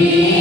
Shri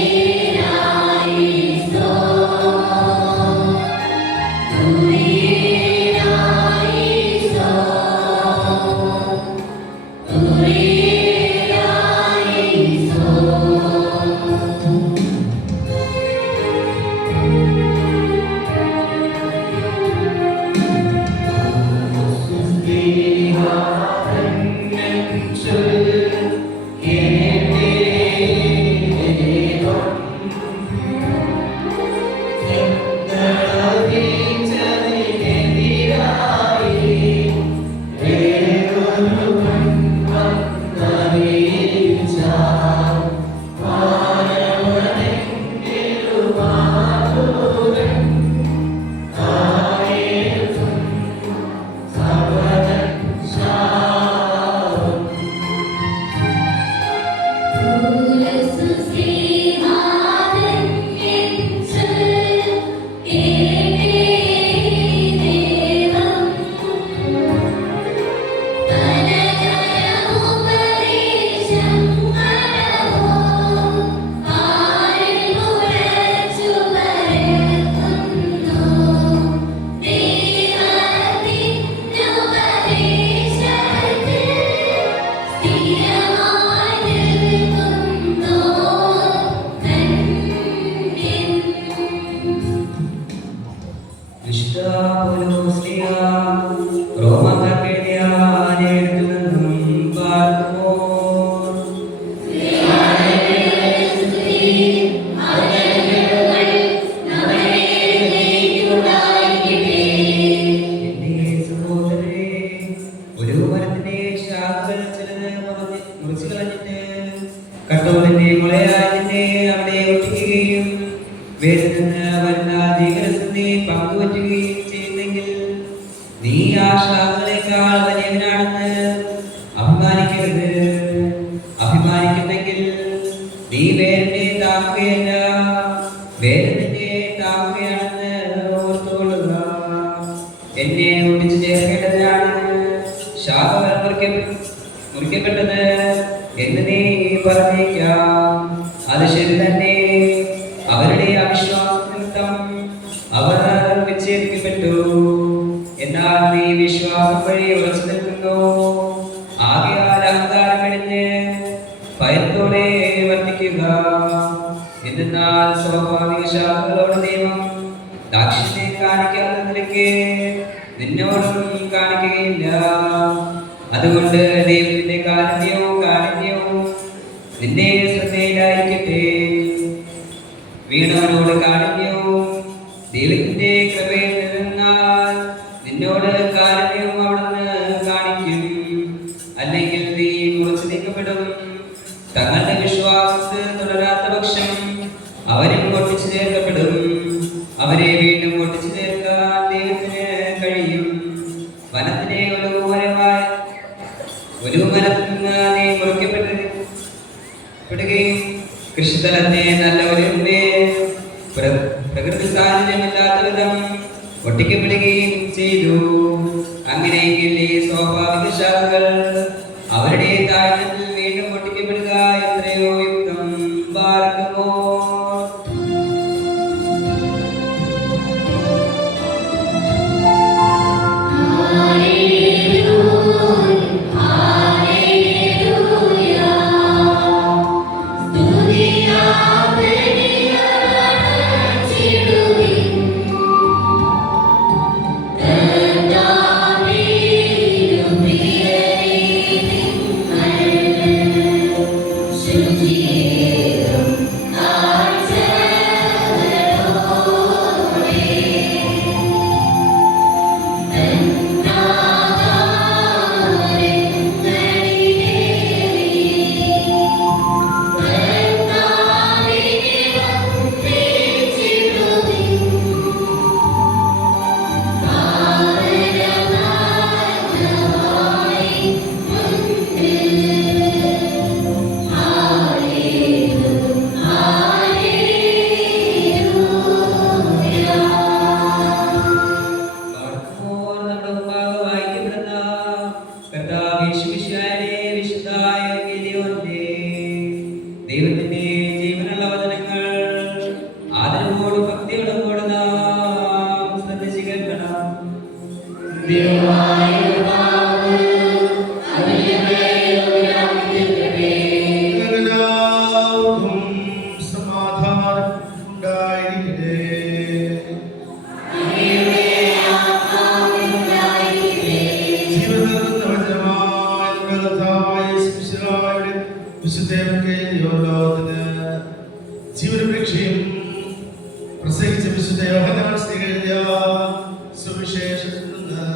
ജീവനും രക്ഷയും പ്രസംഗിച്ച വിശുദ്ധ യോഹന്നാൻ എഴുതിയ സുവിശേഷത്തിൽ നിന്ന്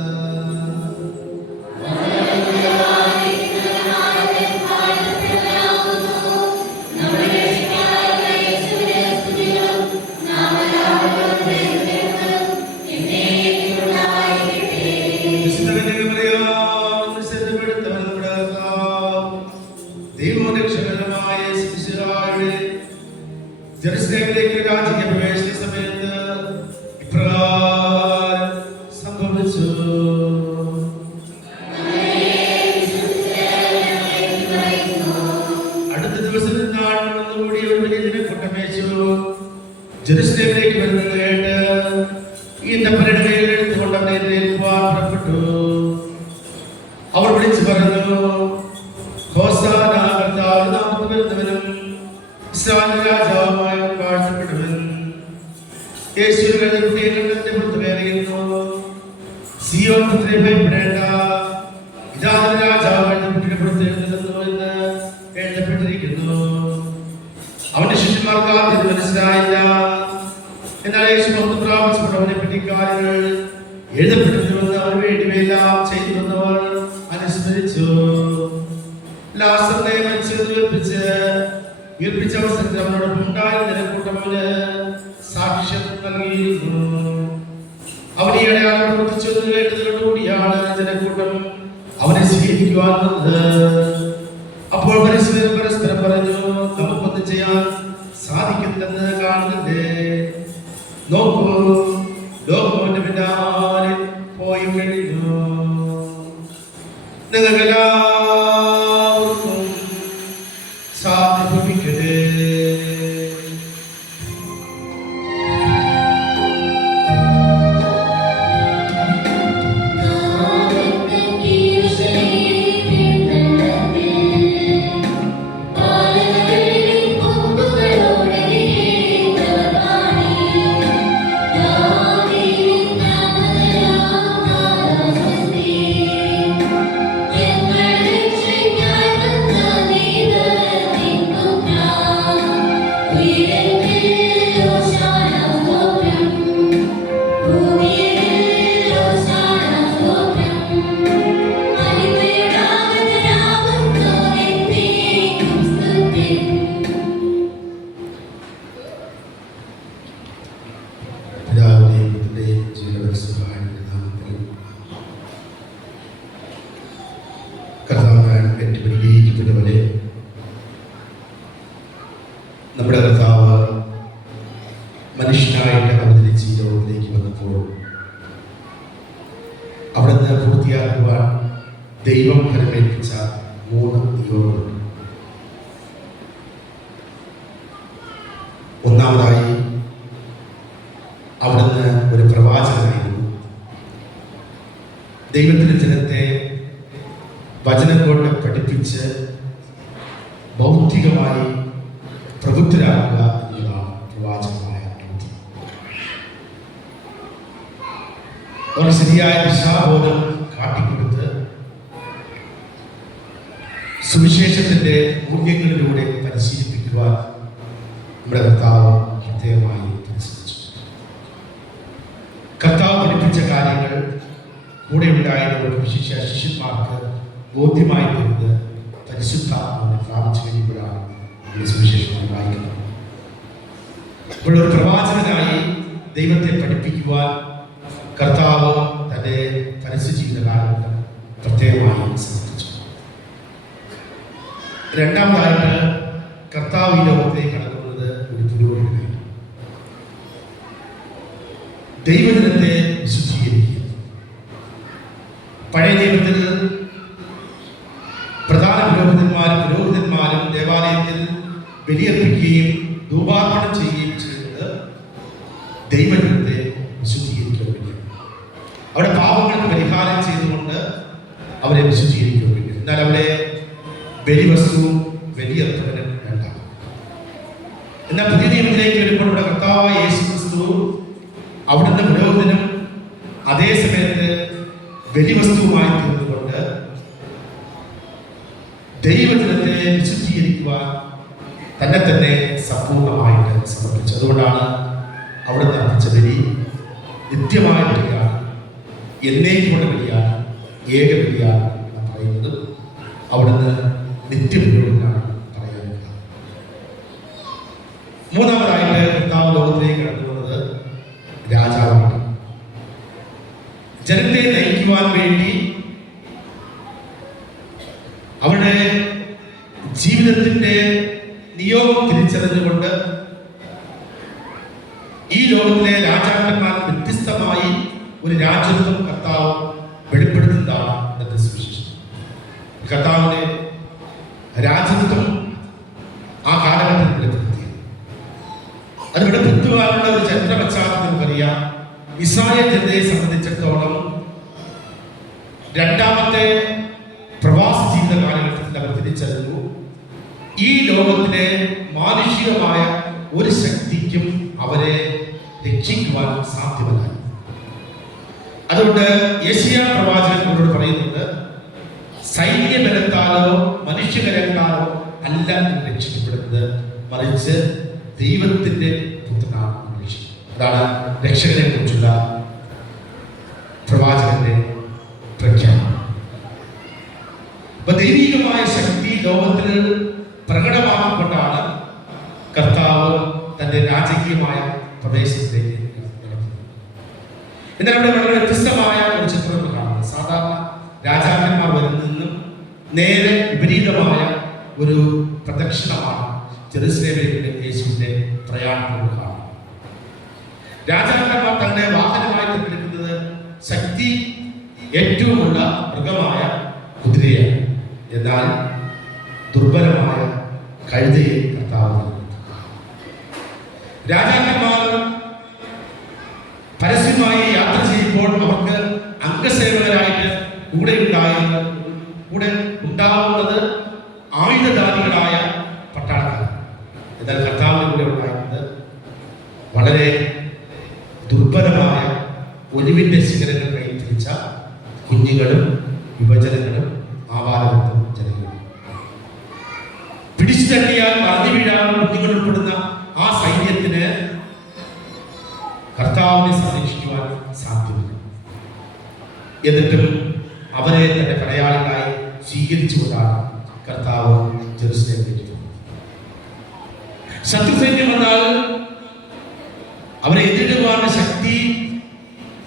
ജെറുസലേമിലേക്ക് രാജ്യ പ്രവേശന സമയത്ത് ഇപ്രകാരം സംഭവിച്ചു. അടുത്ത ദിവസം നാടുകൂടി ഒരു വലിയ ജനക്കൂട്ടമേച്ചു ജെറുസലേമിലേക്ക് വരുന്നത് കേട്ട് ഈ തപ്പലയുടെ കയ്യിൽ എടുത്തുകൊണ്ട് അവനെ എതിരേൽക്കുവാൻ പുറപ്പെട്ടു. അവർ വിളിച്ചു പറഞ്ഞു, ഹോസാന, കർത്താവിന്റെ നാമത്തിൽ വരുന്നവനും ഇസ്രായേൽ രാജാവുമായ വാഴ്ത്തപ്പെട്ടവൻ. യേശുവിന്റെ പുറത്ത് കയറിയിരുന്നു. സിയോൻ പുത്രിയെ ഭയപ്പെടേണ്ട, ഇതാ രാജാവ് പുത്രിയുടെ പുറത്ത് എഴുന്നേൽക്കുന്നു എന്ന് എഴുതപ്പെട്ടിരിക്കുന്നു. അവന്റെ ശിഷ്യന്മാർക്ക് ആദ്യം മനസ്സിലായില്ല. എന്നാൽ യേശു പുറത്ത് പ്രാപിച്ചപ്പോൾ അവനെ പറ്റി കാര്യങ്ങൾ എഴുതപ്പെട്ടിരുന്നുവെന്ന് അവർ വേണ്ടിയെല്ലാം ചെയ്തുവെന്നവർ അനുസ്മരിച്ചു. ലാസറിനെ ഉയർപ്പിച്ച അവസരത്തിൽ അവനോടൊപ്പം ഉണ്ടായ ജനക്കൂട്ടം അവന് സാക്ഷ്യം നൽകിയിരുന്നു. അവൻ ഈ അടയാളം പ്രവർത്തിച്ചു കേട്ടതോടുകൂടിയാണ് ജനക്കൂട്ടം അവനെ സ്വീകരിക്കുവാൻ വന്നത്. അപ്പോൾ പരസ്പരം പറഞ്ഞു, നമുക്കൊന്നും ചെയ്യാൻ സാധിക്കുന്നില്ലെന്ന് കാണുന്നില്ലേ? നോക്കൂ, ലോകം അവന്റെ പിന്നാലെ പോയി കഴിഞ്ഞു. നിങ്ങൾക്കെല്ലാവർക്കും സാധിപ്പിക്കട്ടെ. നമ്മുടെ കർത്താവ് മനുഷ്യനായിട്ട് അവതരിച്ച് ഈ ലോകത്തിലേക്ക് വന്നപ്പോൾ അവിടുന്ന് പൂർത്തിയാക്കുവാൻ ദൈവം ഫലമേൽപ്പിച്ച 3 നിയോഗങ്ങൾ. ഒന്നാമതായി അവിടുന്ന് ഒരു പ്രവാചകനായിരുന്നു. ദൈവത്തിന്റെ ജനത്തെ വചനം കൊണ്ട് പഠിപ്പിച്ച് ഭൗതികമായി പ്രബുദ്ധരാക്കുക എന്നതാണ് പ്രവാചകമായ രീതി. അവർ ശരിയായ ദിശാബോധം കാട്ടിക്കൊടുത്ത് സുവിശേഷത്തിന്റെ മൂല്യങ്ങളിലൂടെ പരിശീലിപ്പിക്കുവാൻ നമ്മുടെ കർത്താവ് പ്രത്യേകമായി പരിശ്രമിച്ചു. കർത്താവ് പഠിപ്പിച്ച കാര്യങ്ങൾ കൂടെ ഉണ്ടായിരുന്നവർക്ക്, വിശേഷ ശിഷ്യന്മാർക്ക് ബോധ്യമായി തീർന്ന് പരിശുദ്ധാത്മാവിനെ പ്രാപിച്ചു കഴിയുമ്പോഴാണ് സുവിശേഷമായി വായിക്കുന്നത്. ഇപ്പോൾ ഒരു പ്രവാചകനായി ദൈവത്തെ പഠിപ്പിക്കുവാൻ കർത്താവ് തന്റെ പരസ്യ ജീവിതകാലത്ത് പ്രത്യേകമായി സമർപ്പിച്ചു. രണ്ടാമതായിട്ട് കർത്താവ് ഈ ലോകത്തേക്ക് കടക്കുന്നത് ഒരു പുരോഹിതനായി ദൈവജനത്തെ വിശുദ്ധീകരിക്കുക. പഴയ നിയമത്തിൽ പ്രധാന പുരോഹിതന്മാരും ദേവാലയത്തിൽ ബലിയർപ്പിക്കുകയും ധൂപാർപ്പണം ചെയ്യുകയും ചെയ്യുന്നത് ദൈവജനത്തെ വിശുദ്ധീകരിക്കാൻ വേണ്ടി, അവിടെ പാപങ്ങൾക്ക് പരിഹാരം ചെയ്തുകൊണ്ട് അവരെ വിശുദ്ധീകരിക്കാൻ വേണ്ടി. എന്നാൽ അവിടെ ബലിവസ്തുവും ബലിയർപ്പകനും വേണ്ട. എന്നാൽ പുതിയ നിയമത്തിലേക്ക് വരുമ്പോൾ ഇവിടെ കർത്താവായ യേശുക്രിസ്തു അവിടുന്ന് പുരോഹിതനും അതേ സമയത്ത് ബലിവസ്തുവുമായി തീർന്നുകൊണ്ട് ദൈവജനത്തെ വിശുദ്ധീകരിക്കുവാൻ തന്നെ സമ്പൂർണ്ണമായിട്ട് സമർപ്പിച്ചു. അതുകൊണ്ടാണ് അവിടെ അർപ്പിച്ച ബലി നിത്യമായ ബലിയാണ്, എന്നേക്കുള്ള ബലിയാണ്, ഏക ബലിയാണ് എന്ന് പറയുന്നത്. അവിടുന്ന് നിത്യബലിയോടാണ് പറയുന്നത്. മൂന്നാമതായിട്ട് കർത്താവ് ലോകത്തിലേക്ക് കടന്നു വന്നത് രാജാവാണ്. ജനത്തെ നയിക്കുവാൻ വേണ്ടി അവരുടെ ജീവിതത്തിന്റെ നിയോഗം തിരിച്ചറിഞ്ഞുകൊണ്ട് ഈ ലോകത്തിലെ രാജാക്കന്മാർ വ്യത്യസ്തമായി ഒരു രാജ്യത്വം കർത്താവ് വെളിപ്പെടുത്തുന്നതാണ് ഇന്നത്തെ സുവിശേഷം. കർത്താവിന്റെ രാജ്യത്വം ആ കാലഘട്ടത്തിൽ വെളിപ്പെടുത്തി. അത് വെളിപ്പെടുത്തുവാനുള്ള ഒരു ചരിത്ര പശ്ചാത്തലം നമുക്കറിയാം. ഇസ്രായേൽ ജനതയെ സംബന്ധിച്ചിടത്തോളം രണ്ടാമത്തെ പ്രവാസ ജീവിത കാലഘട്ടത്തിൽ അവർ തിരിച്ചറിഞ്ഞു, ഈ ലോകത്തിലെ മാനുഷികമായ ഒരു ശക്തിക്കും അവരെ രക്ഷിക്കുവാൻ സാധ്യമല്ല. അതുകൊണ്ട് യെശയ്യാ പ്രവാചകൻ അവരോട് പറയുന്നത്, സൈന്യബലത്താലോ മനുഷ്യബലത്താലോ അല്ല രക്ഷിക്കപ്പെടുന്നത്, മറിച്ച് ദൈവത്തിന്റെ പുത്രനാണ് രക്ഷിക്കുന്നത്. അതാണ് രക്ഷകനെ കുറിച്ചുള്ള പ്രവാചകന്റെ പ്രഖ്യാപനം. അപ്പൊ ദൈവികമായ ശക്തി ലോകത്തിൽ പ്രകടമാക്കിക്കൊണ്ടാണ് കർത്താവ് തന്റെ രാജകീയമായ പ്രവേശനത്തിലേക്ക് നടത്തുന്നത്. എന്നാൽ അവിടെ വളരെ വ്യത്യസ്തമായ ഒരു ചിത്രം കാണുന്നത്. സാധാരണ രാജാക്കന്മാർ വരുന്നതിനും നേരെ വിപരീതമായ ഒരു പ്രദക്ഷിണമാണ് ജെറുസലേമിലേക്ക് യേശുവിന്റെ പ്രയാണത്തിൽ കാണുന്നത്. രാജാക്കന്മാർ തന്റെ വാഹനമായി തിരഞ്ഞെടുക്കുന്നത് ശക്തി ഏറ്റവുമുള്ള മൃഗമായ കുതിരയാണ്. എന്നാൽ ദുർബലമായ കഴുതയെ കർത്താവ്. രാജാക്കന്മാർ പരസ്യമായി യാത്ര ചെയ്യുമ്പോൾ അവർക്ക് അംഗസേവകരായിട്ട് കൂടെ ഉണ്ടാവുന്നത് ആയുധധാരികളായ പട്ടാളക്കാർ. എന്നാൽ കർത്താവിന്റെ കൂടെ ഉണ്ടായിരുന്നത് വളരെ ദുർബലമായ ഒലിവിന്റെ ശിഖരങ്ങൾ കയ്യിൽ തിരിച്ച കുഞ്ഞുങ്ങളും യുവജനങ്ങളും ആവാലവൃദ്ധം ജനങ്ങളും. പിടിച്ചു തട്ടിയാൽ മറിഞ്ഞു വീഴാൻ കുഞ്ഞുങ്ങൾ ഉൾപ്പെടുന്ന ആ സൈന്യത്തിന് കർത്താവിനെ സംരക്ഷിക്കുവാൻ സാധ്യമല്ല. എന്നിട്ടും അവരെ തന്റെ പടയാളികളായി സ്വീകരിച്ചുകൊണ്ടാണ് കർത്താവ് ജെറുസലേമിലേക്ക് പോകുന്നത്. ശത്രു സൈന്യം വന്നാൽ അവരെ എതിരിടുവാനുള്ള ശക്തി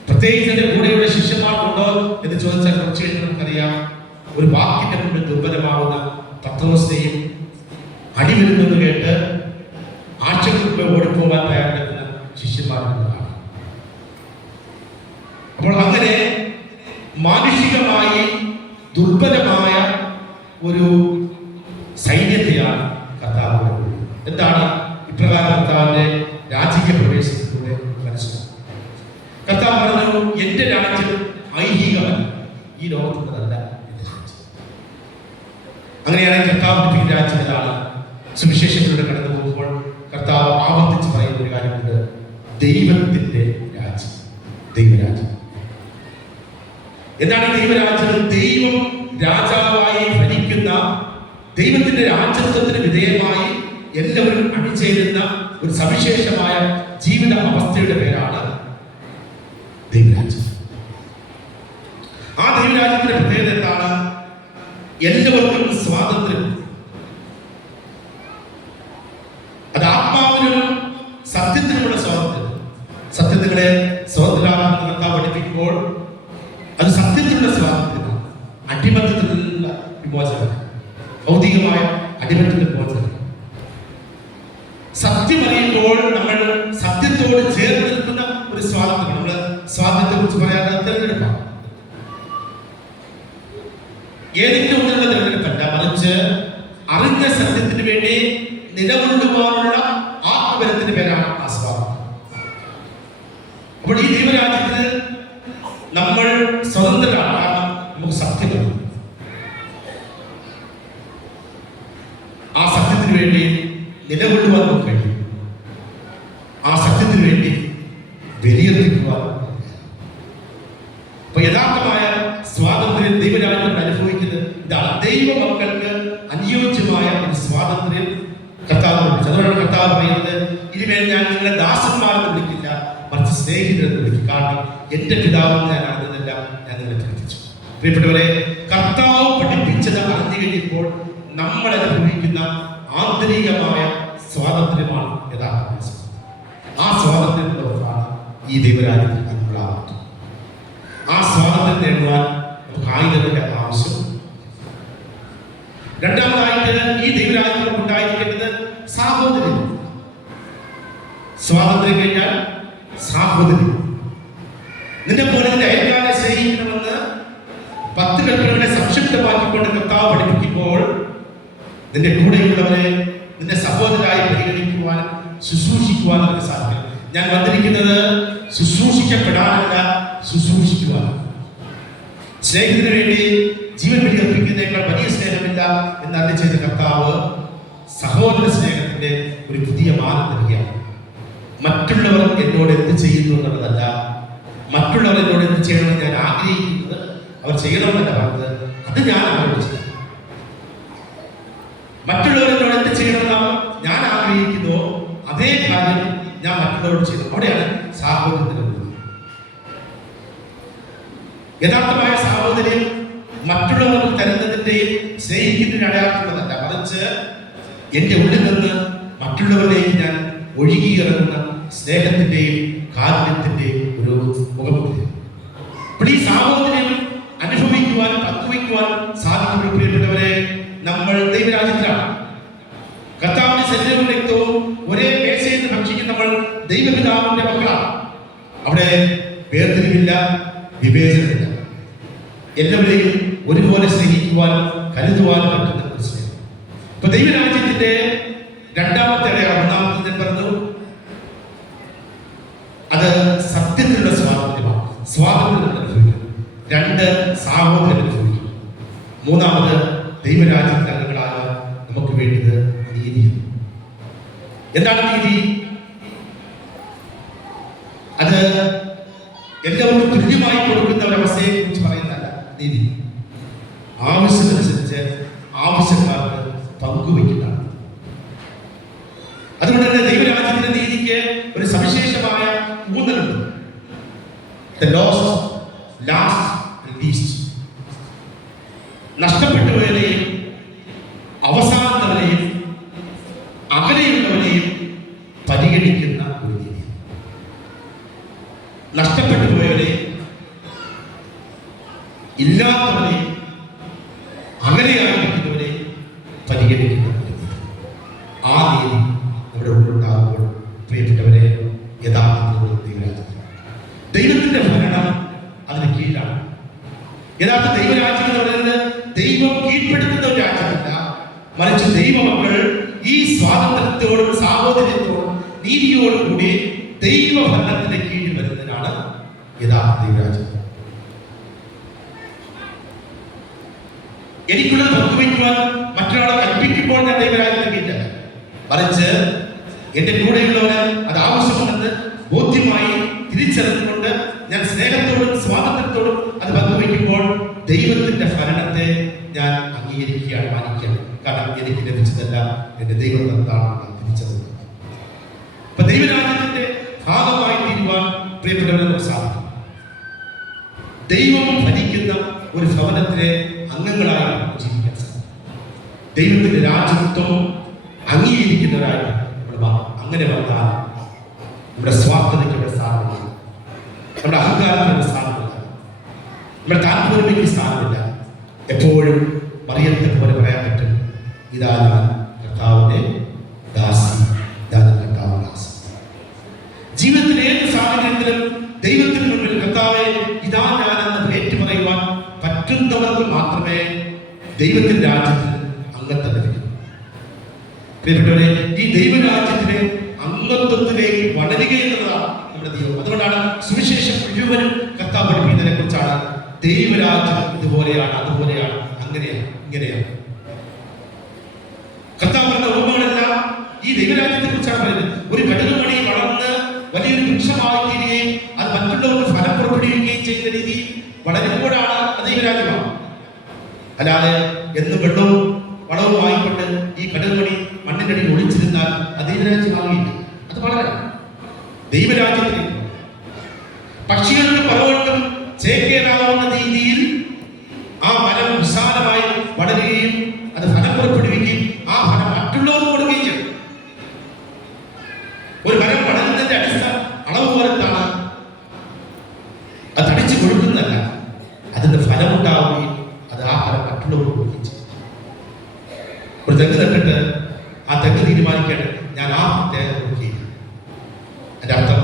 പ്രത്യേകിച്ച് എന്റെ കൂടെയുള്ള ശിഷ്യന്മാർക്കുണ്ടോ എന്ന് ചോദിച്ചാൽ കുറച്ച് കഴിഞ്ഞ് നമുക്കറിയാം, ഒരു വാക്കിന്റെ മുമ്പിൽ ദുർബലമാവുന്ന പത്രോസിനെയും അടിവരുന്നെന്ന് കേട്ട് ആഴ്ചകൾക്ക് ഓടിപ്പോകാൻ തയ്യാറെടുക്കുന്ന ശിഷ്യന്മാരുള്ളതാണ്. അപ്പോൾ അങ്ങനെ മാനുഷികമായി ദുർബലമായ ഒരു സൈന്യത്തെയാണ് കർത്താവ്. എന്താണ് ഇപ്രകാരം കർത്താവിന്റെ രാജകീയ പ്രവേശനത്തിലൂടെ മനസ്സിലാക്കുന്നത്? കർത്താവ് പറഞ്ഞു, എന്റെ രാജ്യം ഐഹികമല്ല, ഈ ലോകത്തുള്ളതല്ല എന്റെ രാജ്യം. അങ്ങനെയാണെങ്കിൽ കർത്താവിന്റെ രാജ്യം ഏതാണ്? സുവിശേഷത്തിലൂടെ കടന്നു പോകുമ്പോൾ കർത്താവ് ആവർത്തിച്ച് പറയുന്ന ഒരു കാര്യമുണ്ട്, ദൈവത്തിന്റെ രാജ്യം. ദൈവരാജ്യം എന്താണ്? ദൈവരാജ്യം ദൈവം രാജാവായി ഭരിക്കുന്ന, ദൈവത്തിന്റെ രാജ്യത്വത്തിന് വിധേയമായി എല്ലാവരും അണിചേരുന്ന ഒരു സവിശേഷമായ ജീവിത അവസ്ഥയുടെ പേരാണ് ദൈവരാജ്യം. ആ ദൈവരാജ്യത്തിന്റെ പ്രത്യേകത എന്താണ്? എല്ലാവർക്കും സ്വാതന്ത്ര്യം. അത് ആത്മാവിനും സത്യത്തിനുമുള്ള സ്വാതന്ത്ര്യം. സത്യത്തിലൂടെ സ്വാതന്ത്ര്യമാണെന്ന് കർത്താവ് പഠിപ്പിക്കുമ്പോൾ അത് സത്യത്തിലുള്ള സ്വാതന്ത്ര്യമാണ്, അടിമത്തത്തിലുള്ള വിമോചനം, ഭൗതികമായ അടിമത്തത്തിന്റെ വിമോചനം. സത്യം അറിയുമ്പോൾ നമ്മൾ സത്യത്തോട് ചേർന്ന് നിൽക്കുന്ന ഒരു സ്വാതന്ത്ര്യം. നമ്മൾ സ്വാതന്ത്ര്യത്തെ കുറിച്ച് പറയാൻ തിരഞ്ഞെടുപ്പാണ്. ഏതെങ്കിലും ഒന്നുള്ള തിരഞ്ഞെടുപ്പല്ല, മറിച്ച് അറിഞ്ഞ സത്യത്തിന് വേണ്ടി നിലകൊള്ളുവാനുള്ള ആത്മബലത്തിന്റെ പേരാണ് ആ സ്വാതന്ത്ര്യം. അപ്പോൾ ഈ ദൈവരാജ്യത്തിൽ നമ്മൾ സ്വതന്ത്രരാണ്. കാരണം നമുക്ക് സത്യമല്ല. ആ സത്യത്തിന് വേണ്ടി നിലകൊള്ളുവാൻ നമുക്ക് കഴിയും. ആ സത്യത്തിന് വേണ്ടി വിലയിരുത്തിക്കുവാൻ. അപ്പൊ യഥാർത്ഥമായ സ്വാതന്ത്ര്യം ദൈവരാജ്യത്തിൽ അനുഭവിക്കുന്നത് ഇതാണ്. ദൈവ മക്കൾക്ക് അനുയോജ്യമായ ഒരു സ്വാതന്ത്ര്യം കർത്താവ്. അതുകൊണ്ടാണ് കർത്താവ് കർത്താവ് പറയുന്നത്, ഇനിമേൽ ഞാൻ നിങ്ങളെ ദാസന്മാരെന്ന് വിളിക്കില്ല, മറിച്ച് സ്നേഹിതരെന്ന് വിളിക്കും. കാരണം എന്റെ പിതാവെന്ന് ഞാൻ അറിഞ്ഞതെല്ലാം ഞാൻ നിങ്ങളെ പഠിപ്പിച്ചു. പ്രിയപ്പെട്ടവരെ, കർത്താവ് പഠിപ്പിച്ചത് അറിഞ്ഞു കഴിയുമ്പോൾ നമ്മൾ അനുഭവിക്കുന്ന ആന്തരികമായ സ്വാതന്ത്ര്യമാണ് യഥാർത്ഥ സ്വാതന്ത്ര്യം. ആ സ്വാതന്ത്ര്യത്തിനോടാണ് ഈ ദൈവരാജ്യത്തിൽ നമ്മളാകുന്നത്. ആ സ്വാതന്ത്ര്യം നേടുവാൻ നമുക്ക് ആയുധങ്ങളുടെ ആവശ്യം. രണ്ടാമതായിട്ട് ഈ ദൈവരാജ്യത്തിൽ ഉണ്ടായിരിക്കേണ്ടത് സാഹോദര്യം. സ്വാതന്ത്ര്യം കഴിഞ്ഞാൽ സാഹോദര്യം. നിന്റെ പോലെ നിന്റെ അയൽക്കാരനെ സ്നേഹിക്കണമെന്ന് 10 കൽപ്പനകളെ സംക്ഷിപ്തമാക്കിക്കൊണ്ട് കർത്താവ് പഠിപ്പിക്കുമ്പോൾ നിന്റെ കൂടെയുള്ളവരെ നിന്റെ സഹോദരനായി പരിഗണിക്കുവാനും ശുശ്രൂഷിക്കുവാനും നിനക്ക് സാധിക്കും. ഞാൻ വന്നിരിക്കുന്നത് ശുശ്രൂഷിക്കപ്പെടാനല്ല, ശുശ്രൂഷിക്കുവാൻ. സ്നേഹത്തിന് വേണ്ടി ജീവൻ ബലി അർപ്പിക്കുന്നതിനേക്കാൾ വലിയ സ്നേഹമില്ല എന്നറിഞ്ഞ ചെയ്ത കർത്താവ് സഹോദര സ്നേഹത്തിന്റെ ഒരു പുതിയ മാനം നൽകിയാണ്. മറ്റുള്ളവർ എന്നോട് എന്ത് ചെയ്യുന്നു എന്നുള്ളതല്ല, മറ്റുള്ളവർ എന്നോട് എന്ത് ചെയ്യണമെന്ന് ഞാൻ ആഗ്രഹിക്കുന്നത് അവർ ചെയ്യണമെന്നല്ല പറഞ്ഞത്, അത് ഞാൻ ആഗ്രഹിച്ചത്. മറ്റുള്ളവർ എന്നോട് എന്ത് ചെയ്യണമെന്നാണ് ഞാൻ ആഗ്രഹിക്കുന്നോ അതേ കാര്യം ഞാൻ മറ്റുള്ളവരോട് ചെയ്തു. അവിടെയാണ് സാഹോദര്യത്തിന്. യഥാർത്ഥമായ സാഹോദര്യം മറ്റുള്ളവർക്ക് തരുന്നതിന്റെയും സ്നേഹിക്കുന്നതിന് അടയാളമുള്ളതല്ല, മറിച്ച് എന്റെ ഉള്ളിൽ നിന്ന് മറ്റുള്ളവരിലേക്ക് ഞാൻ ഒഴുകിയിറങ്ങുന്ന സ്നേഹത്തിന്റെയും കാരുണ്യത്തിന്റെയും ഒരു മുഖമുദ്ര. അപ്പോൾ ഈ സാഹോദര്യം അനുഭവിക്കുവാൻ, പങ്കുവയ്ക്കുവാൻ സാധിക്കുന്ന പ്രിയപ്പെട്ടവരെ, നമ്മൾ ദൈവരാജ്യത്തിലാണ്. കർത്താവിന്റെ ശരീരവും രക്തവും ഒരേ മേശയിൽ നിന്ന് ഭക്ഷിക്കുന്ന നമ്മൾ ദൈവപിതാവിന്റെ മക്കളാണ്. അവിടെ വേർതിരിവില്ല, വിവേചനമില്ല. എല്ലാവരെയും ഒരുപോലെ സ്നേഹിക്കുവാനും കരുതുവാനും പറ്റുന്ന ഒരു സ്നേഹം. ഇപ്പൊ ദൈവരാജ്യത്തിന്റെ രണ്ടാമത്തെ അടയാളം, ഒന്നാമത്തെ ഞാൻ പറഞ്ഞു, അത് സത്യത്തിലുള്ള സ്വാതന്ത്ര്യമാണ്. സ്വാതന്ത്ര്യം അനുഭവിക്കുന്നു. 2, സാഹോദര്യം അനുഭവിക്കുന്നു. 3, ദൈവരാജ്യത്തിന്റെ അംഗങ്ങളാകാൻ നമുക്ക് വേണ്ടത് നീതിയാണ്. എന്താണ് നീതി? അത് എല്ലാവർക്കും തുല്യമായി കൊടുക്കുന്ന ഒരവസ്ഥയെ കുറിച്ച് പറയുന്നതല്ല നീതി. ആവശ്യമനുസരിച്ച് ആവശ്യക്കാർക്ക് പങ്കുവയ്ക്കുന്നതാണ്. അതുകൊണ്ട് തന്നെ ദൈവരാജ്യത്തിന്റെ നീതിക്ക് ഒരു സവിശേഷമായ ഊന്നലുണ്ട്. The last and least. നഷ്ടപ്പെട്ടവരെയും അവസാനത്തവരെയും അകലെയുള്ളവരെയും പരിഗണിക്കുന്ന ഒരു നീതി. നഷ്ടപ്പെട്ടു പോയവരെയും ഇല്ലാത്തവരെയും അകലെയായിരിക്കുന്നവരെയും പരിഗണിക്കുന്ന ഒരു നീതി. ആ നീതി നമ്മുടെ ഉള്ളിലുണ്ടാകുമ്പോൾ പ്രിയപ്പെട്ടവരെ, യഥാർത്ഥത്തിലുള്ള ദൈവരാജ്യം, ദൈവത്തിന്റെ ഭരണം അതിന് കീഴിലാണ്. യഥാർത്ഥ ദൈവരാജ്യം എന്ന് പറയുന്നത് ദൈവം കീഴ്പ്പെടുത്തുന്ന ഒരു രാജ്യമല്ല, മറിച്ച് ദൈവമക്കൾ ഈ സ്വാതന്ത്ര്യത്തോടും സാഹോദര്യത്തോടും നീതിയോടും കൂടി ദൈവഭരണത്തിന്റെ കീഴിൽ വരുന്നതിനാണ് യഥാർത്ഥ ദൈവരാജ്യം. എനിക്കുള്ളത് പങ്കുവയ്ക്കുവാൻ മറ്റൊരാളെ കൽപ്പിക്കുമ്പോൾ ഞാൻ ദൈവരാജ്യത്തിന് കീഴിലല്ല, മറിച്ച് എന്റെ കൂടെയുള്ളവന് അത് ആവശ്യമുണ്ടെന്ന് ബോധ്യമായി തിരിച്ചറിഞ്ഞുകൊണ്ട് ഞാൻ സ്നേഹത്തോടും സ്വാതന്ത്ര്യത്തോടും അത് പങ്കുവയ്ക്കുമ്പോൾ ദൈവത്തിന്റെ ഭരണത്തെ ഞാൻ അംഗീകരിക്കുകയാണ്, മാനിക്കുകയാണ്. കാരണം എനിക്ക് ലഭിച്ചതല്ല, എന്റെ ദൈവം എന്താണെന്ന് തിരിച്ചറിയുന്നത്. അപ്പൊ ദൈവരാജ്യത്തിന്റെ ഭാഗമായി തീരുവാൻ പ്രിയപ്പെട്ടവരെ നമുക്ക് സാധിക്കും. ദൈവം ഭരിക്കുന്ന ഒരു ഭവനത്തിലെ അംഗങ്ങളായി ജീവിക്കാൻ സാധിക്കും. ദൈവത്തിന്റെ രാജ്യത്വം അംഗീകരിക്കുന്നവരായി നമ്മൾ മാറും. അങ്ങനെ വന്നാൽ നമ്മുടെ സ്വാർത്ഥതയ്ക്ക് ഇവിടെ സ്ഥാനമില്ല, നമ്മുടെ അഹങ്കാരത്തിന് സ്ഥാനമില്ല, നമ്മുടെ താല്പര്യത്തിന് സ്ഥാനമില്ല. എപ്പോഴും മറിയത്തെ പോലെ പറയാൻ പറ്റും, ഇതാ ഞാൻ കർത്താവിന്റെ ദാസി, ഇതാ കർത്താവ് ദാസി. ജീവിതത്തിലെ ഏത് സാഹചര്യത്തിലും ദൈവത്തിന് മുന്നിൽ കർത്താവെ ഇതാ ഞാനെന്ന് ഏറ്റു പറയുവാൻ പറ്റുന്നവർക്ക് മാത്രമേ ദൈവത്തിന്റെ രാജ്യത്തിൽ അംഗത്വം ലഭിക്കൂ. പ്രിയപ്പെട്ടവരെ, ഈ ദൈവരാജ്യത്തിലെ അംഗത്വത്തിലേക്ക് വളരുക എന്നുള്ളതാണ് നമ്മുടെ ദൈവം. അതുകൊണ്ടാണ് സുവിശേഷം മുഴുവനും കർത്താവ് പഠിപ്പിക്കുന്നതിനെ കുറിച്ചാണ്. ദൈവരാജ്യം ഇതുപോലെയാണ്, അതുപോലെയാണ്, അങ്ങനെയാണ്, ഇങ്ങനെയാണ്. കർത്താവ് പറഞ്ഞ ഓർമ്മകളെല്ലാം ഈ ദൈവരാജ്യത്തെ കുറിച്ചാണ് പറയുന്നത്. ഒരു കടുകുമണി വളർന്ന് വലിയൊരു വൃക്ഷമായി തീരുകയും അത് മറ്റുള്ളവർക്ക് ഫലം പുറപ്പെടുവിക്കുകയും ചെയ്യുന്ന രീതി വളരുമ്പോഴാണ് അത് ദൈവരാജ്യമാണ്. അല്ലാതെ എന്ന് വെള്ളവും വളവും വാങ്ങിക്കൊണ്ട് ഈ കടുകുമണി മണ്ണിനടിയിൽ ഒളിച്ചിരുന്നാൽ അത് ദൈവരാജ്യമാകില്ല. അത് വളരെ ദൈവരാജ്യത്തിലേക്ക് പക്ഷികൾക്ക് പറവൾക്കും ചേക്കേറാവുന്ന രീതിയിൽ ആ മരം വിശാലമായി വളരുകയും അത് ഫലം പുറപ്പെടുവിക്കുകയും ആ ഫലം മറ്റുള്ളവർക്ക് കൊടുക്കുകയും ചെയ്യും. ഒരു മരം വളരുന്നതിന്റെ അടിസ്ഥാന അളവ് പോലത്താണ്, അത് അടിച്ചു കൊടുക്കുന്നതല്ല, അതിന്റെ ഫലം ഉണ്ടാവുകയും അത് ആ ഫലം മറ്റുള്ളവർക്ക് കൊടുക്കുകയും ചെയ്യും. ഒരു തെങ്ങ് നട്ടിട്ട് ആ തെങ്ങ് തീരുമാനിക്കേണ്ടത് ഞാൻ ആ തേങ്ങ കൊടുക്കുകയില്ല. അതിന്റെ അർത്ഥം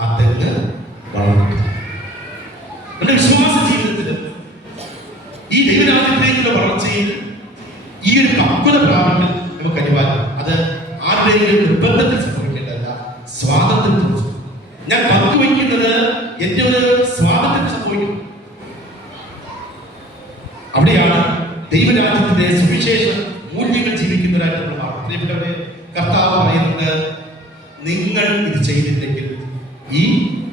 ആ തെങ്ങ് വളർന്നിട്ടില്ല. എന്റെ വിശ്വാസ ജീവിതത്തിൽ ഈ ദൈവരാജ്യത്തിലേക്കുള്ള വളർച്ചയിൽ ഈ ഒരു പക്വത പ്രാപിക്കൽ നമുക്ക് അനിവാര്യം. അത് ആരുടെയും നിർബന്ധത്തിൽ സംഭവിക്കേണ്ടതല്ല, സ്വാതന്ത്ര്യത്തിൽ. ഞാൻ പങ്കുവയ്ക്കുന്നത് എന്റെ ഒരു സ്വാതന്ത്ര്യം സംഭവിക്കും. അവിടെയാണ് ദൈവരാജ്യത്തിന്റെ സുവിശേഷ മൂല്യങ്ങൾ ജീവിക്കുന്നവരായിട്ടുള്ള പ്രിയപ്പെട്ടവരെ, കർത്താവ് പറയുന്നത് നിങ്ങൾ ഇത് ചെയ്തില്ലെങ്കിൽ ഈ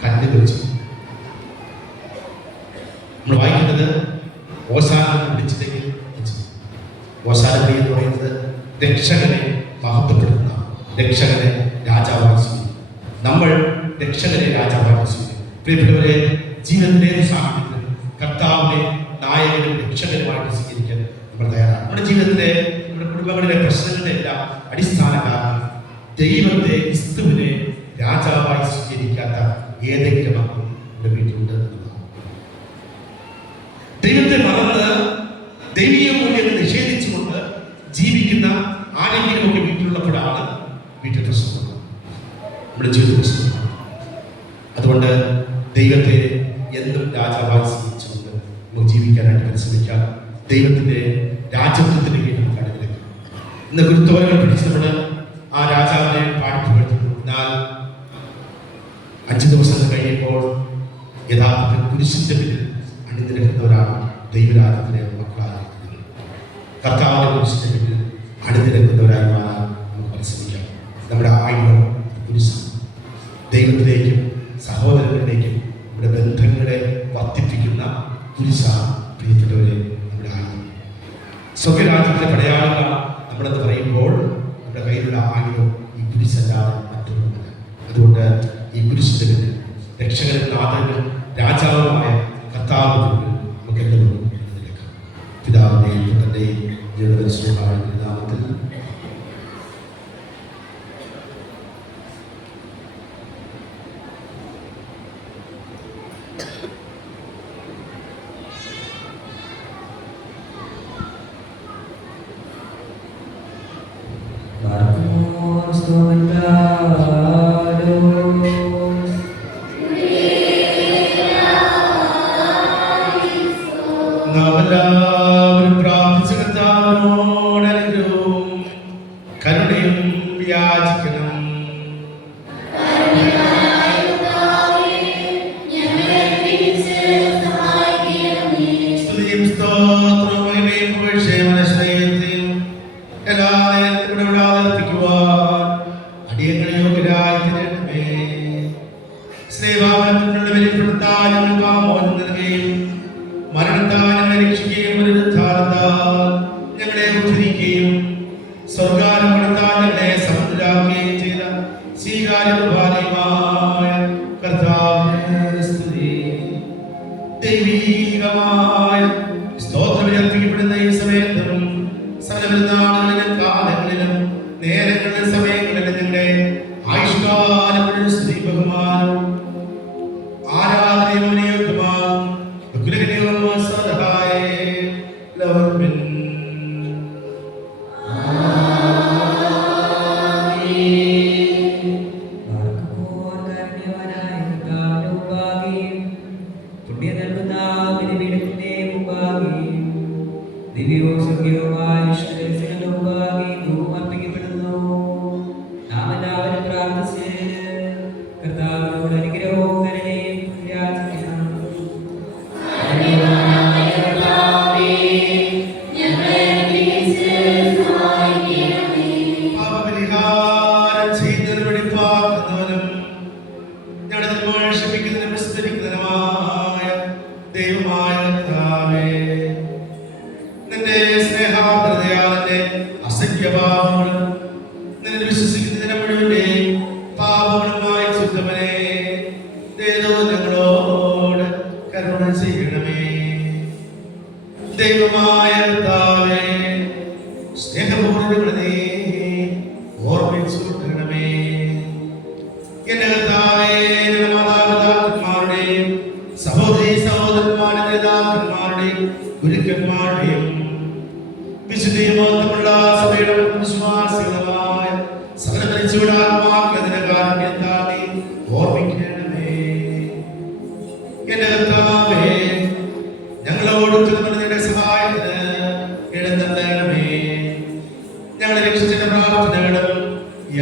കല്ലുകൾ ചെയ്യും. നമ്മൾ വായിക്കുന്നത് ഓശാന പിടിച്ചില്ലെങ്കിൽ ഓശാനബലി എന്ന് പറയുന്നത് രക്ഷകനെ മഹത്വപ്പെടുത്തുന്ന, രക്ഷകനെ രാജാവായി സ്വീകരിക്കും. നമ്മൾ രക്ഷകനെ രാജാവായി സ്വീകരിക്കും. പ്രിയപ്പെട്ടവരെ, ജീവിതത്തിലെ സാഹചര്യത്തിൽ കർത്താവിനെ നായകനും രക്ഷകനുമായിട്ട് സ്വീകരിക്കാൻ നമ്മൾ തയ്യാറാണ്. നമ്മുടെ ജീവിതത്തിലെ, നമ്മുടെ കുടുംബങ്ങളിലെ പ്രശ്നങ്ങളുടെ എല്ലാം അടിസ്ഥാന കാരണം ദൈവത്തെ, ക്രിസ്തുവിനെ രാജാവായി സ്വീകരിക്കാത്ത ഏതെങ്കിലും അംഗം നമ്മുടെ വീട്ടിലുണ്ട് എന്നതാണ്. ദൈവത്തെ മറന്ന് ദൈവീയ മൂല്യങ്ങൾ നിഷേധിച്ചുകൊണ്ട് ജീവിക്കുന്ന ആരെങ്കിലും ഒക്കെ വീട്ടിലുള്ളപ്പോഴാണ് വീട്ടിൽ പ്രശ്നം, നമ്മുടെ ജീവിത പ്രശ്നം. അതുകൊണ്ട് ദൈവത്തെ എന്നും രാജാവായി സ്വീകരിച്ചുകൊണ്ട് നമുക്ക് ജീവിക്കാനായിട്ട് പരിശ്രമിക്കാം. ദൈവത്തിന്റെ രാജത്വത്തിന് കീഴിൽ നമുക്ക് അണിനിരക്കാം. ഇന്ന് ഗുരുത്വങ്ങൾ പിടിച്ച് നമ്മൾ ആ രാജാവിനെ പാടിപ്പുകഴ്ത്തുന്നു. എന്നാൽ 5 ദിവസം കഴിയുമ്പോൾ യഥാർത്ഥത്തിൽ കുരിശിന്റെ പിന്നിൽ അണിനിരക്കുന്നവരാണ് ദൈവരാജ്യത്തിലെ മക്കളായിരിക്കുന്നത്. കർത്താവിന്റെ കുരിശിന്റെ പിന്നിൽ അണിനിരക്കുന്നവരായി മാറാൻ നമുക്ക് പരിശ്രമിക്കാം. നമ്മുടെ ആയുധം കുരിശാണ്. ദൈവത്തിലേക്കും സഹോദരങ്ങളിലേക്കും നമ്മുടെ ബന്ധങ്ങളെ വർദ്ധിപ്പിക്കുന്ന കുരിശാണ് പ്രിയപ്പെട്ടവരെ നമ്മുടെ ആയുധം. സ്വർഗരാജ്യത്തിലെ പടയാളികളാണ് നമ്മളെന്ന് പറയുമ്പോൾ നമ്മുടെ കയ്യിലുള്ള ആയുധം ഈ കുരിശല്ലാതെ മറ്റൊന്നുമല്ല. അതുകൊണ്ട് ഈ കുരിശിന്റെ പിന്നിൽ രക്ഷകനും നാഥനും രാജാവുമായ കർത്താവിന്റെ നമുക്ക് എല്ലാവരും എഴുന്നേൽക്കാം. പിതാവിന്റെയും പുത്രന്റെയും ജീവപരിശുദ്ധമായ നാമത്തിൽ എല്ലാവരും പ്രാർത്ഥിച്ചു കർത്താവിനോടനുഗ്രഹവും കരുണയും യാചിക്കണം. സ്തുതിയും സ്തോത്രവും മഹിമയും പുകഴ്ചയും ആശ്രയത്തെയും എല്ലാ നേരത്തും ഇവിടെ അർപ്പിക്കുവാൻ അടിയങ്ങളെ യോഗ്യരായി തീരണമേ. സ്നേഹാവനത്തിനുള്ള വെളിപ്പെടുത്താൻ ഞങ്ങൾക്ക് ആമോദം നൽകുകയും മരണത്താൽ ഞങ്ങളെ രക്ഷിക്കുകയും പുനരുദ്ധാനത്താൽ ഞങ്ങളെ ഉദ്ധരിക്കുകയും സ്വർഗാരോഹണത്താൽ ഞങ്ങളെ സമൃദ്ധരാക്കുകയും ചെയ്ത സ്വീകാര്യമായ കർത്താവിനെ സ്തുതി. ദൈവീകമായ സ്തോത്രം അർപ്പിക്കപ്പെടുന്ന ഈ സമയത്തും സകലനാളുകളിലും കാലങ്ങളിലും നേരങ്ങളിലും സമയങ്ങളിലും നിങ്ങളുടെ ആയുഷ്കാലങ്ങളുടെ സ്തുതി ബഹുമാനവും ആരാധനയും യോഗ്യമാകും. പുണ്യ നൽകുന്ന എന്റെ കർത്താവേ, എന്റെ മാതാപിതാക്കന്മാരുടെയും സഹോദരീ സഹോദരന്മാരുടെ നേതാക്കന്മാരുടെയും ഗുരുക്കന്മാരുടെയും വിശുദ്ധീമോത്തമുള്ള സഭയുടെ വിശ്വാസികളുമായ സകല മരിച്ചവരുടെ ആത്മാക്കളതിന്റെ കാരുണ്യത്താൽ ഓർമ്മിക്കണമേ. എന്റെ കർത്താവേ, ഞങ്ങളോട് നിന്റെ സഹായത്തിന് ഇടതരണമേ. ഞങ്ങളെ രക്ഷിച്ച പ്രാർത്ഥനകളും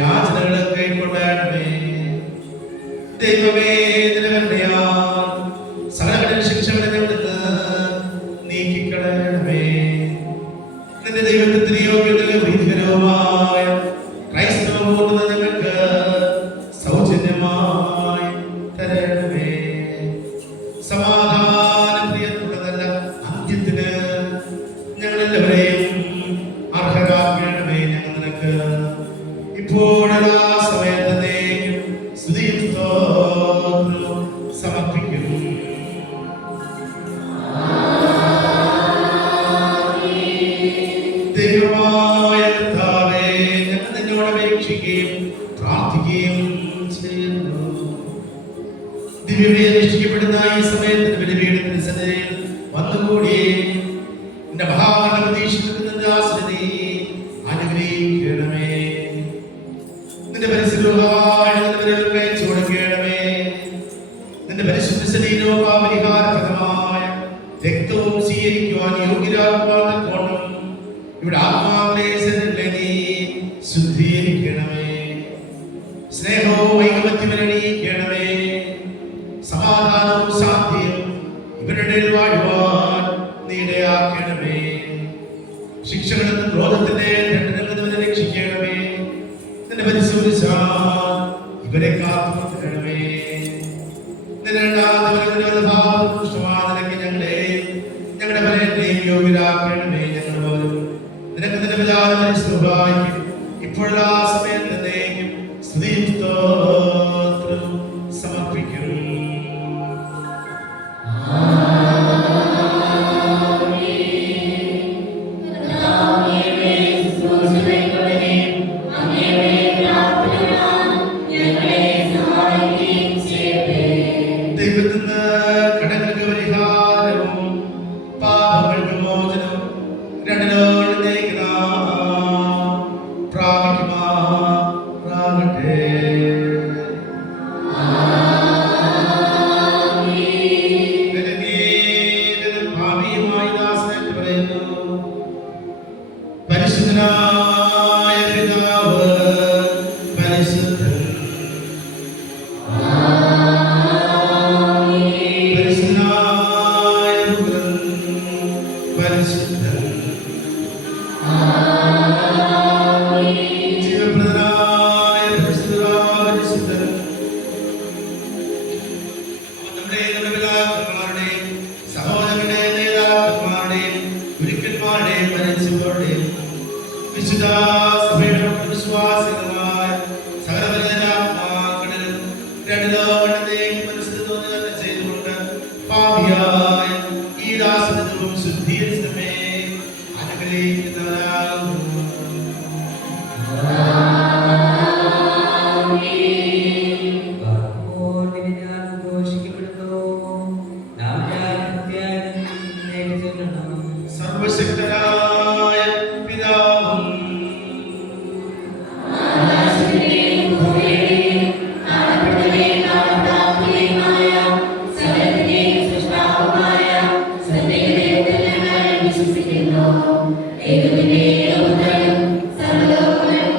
യാചനകളും കൈക്കൊള്ളണമേ. ദൈവമേ, സകല ശിക്ഷകളെ ഞങ്ങൾക്ക് നീക്കിക്കളയണമേ. നിന്റെ ദൈവത്തിന് യോഗ്യതയും പ്രീതികരവുമായ ക്രൈസ്തവ പൂർണ്ണത ഞങ്ങൾക്ക് സൗജന്യമായി തരണമേ. സമാധാന പ്രിയത്തുള്ളതല്ല അന്ത്യത്തിന് ഞങ്ങളെല്ലാവരെയും അർഹരാക്കണമേ. ഞങ്ങൾ നിനക്ക് ഇപ്പോഴെല്ലാ സമയത്തേക്കും സ്തുതിയും സ്തോത്രവും സമർപ്പിക്കുന്നു. ദൈവമായ കർത്താവേ, ഞങ്ങൾ നിന്നോട് അപേക്ഷിക്കുകയും പ്രാർത്ഥിക്കുകയും ചെയ്യുന്നു. ദിവ്യമായി അനുഷ്ഠിക്കപ്പെടുന്ന ഈ സമയത്തിന് ബലിപീഠത്തിന് സന്നിധിയിൽ വന്നുകൂടി നിന്റെ മഹാകരുണ പ്രതീക്ഷിക്കുന്ന ദാസനെ അനുഗ്രഹിക്കണമേ. നിന്റെ പരിശുദ്ധ ചൂടക്കണമേ. നിന്റെ പരിശുദ്ധ ശരീരവും പരിഹാരപ്രദമായ രക്തവും സ്വീകരിക്കുവാൻ യോഗ്യരാക്കുവാൻ കൊണ്ടും ഇവിടെ ആത്മാവിനെ നീ ശുദ്ധീകരിക്കണമേ. സ്നേഹവും ഐകമത്യമരണീക്കണമേ. സമാധാനവും ശാന്തിയും ഇവരുടെ വാഴുവാൻ നീ ഇടയാക്കണമേ. ശിക്ഷകളിൽ ക്രോധത്തിന്റെ ദണ്ഡനങ്ങളെ രക്ഷിക്കണമേ. നിന്റെ പരിശുദ്ധ ഇവരെ കാത്തുകൊള്ളണമേ. ഞങ്ങളുടെ ഭയത്തെയും യോഗ്യരാക്കണമേ. നിനക്ക് നിന്റെ പിതാവിനെ സഹായിക്കും. ഇപ്പോഴുള്ള ആ സമയത്ത് എന്നേക്കും സ്തുതിയും സ്തോത്രവും സമർപ്പിക്കും. ദൈവത്തിന് കടങ്ങൾക്ക് പരിഹാരവും പാപങ്ങൾക്ക് മോചനവും പ്രാപിക്കുമാറാകട്ടെ. ഭാവിയുമായി ദാസനെ പറയുന്നു. പരിശുദ്ധനായ പിതാവ് പരിശുദ്ധൻ, പരിശുദ്ധനായ പുത്രൻ പരിശുദ്ധൻ, ജീവപ്രദനായ പരിശുദ്ധൻ. നമ്മുടെ പിതാക്കന്മാരുടെയും സഹോദരങ്ങളുടെ നേതാക്കന്മാരുടെയും ഗുരുക്കന്മാരുടെയും മരിച്ചവരുടെയും വിശുദ്ധ സഭയുടെ വിശ്വാസികളായ സകല ആത്മാക്കളിലും ചെയ്തുകൊണ്ട് പാപിയായ ഈ ദാസനവും ശുദ്ധീകരിച്ചമേ അനുഗ്രഹിക്കുന്നവരാകുന്നു. സർവശക്തനായ പിതാവും സർവ്വലോകങ്ങളും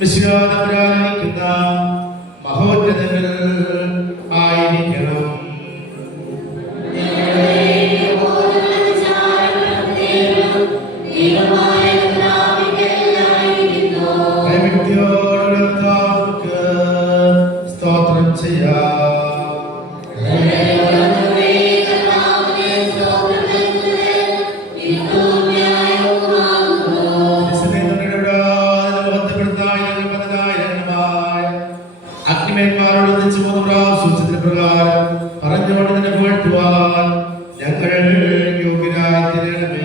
വിശ്വാസപരായിരിക്കുന്ന മഹോന്നതങ്ങൾ ആയിരിക്കണം. സ്തോത്രം ചെയ്യാം. പ്രകാരം പറഞ്ഞുകൊണ്ട് തന്നെ പുകഴ്ത്തുവാൻ ഞങ്ങൾ യോഗ്യരായി തീരണമേ.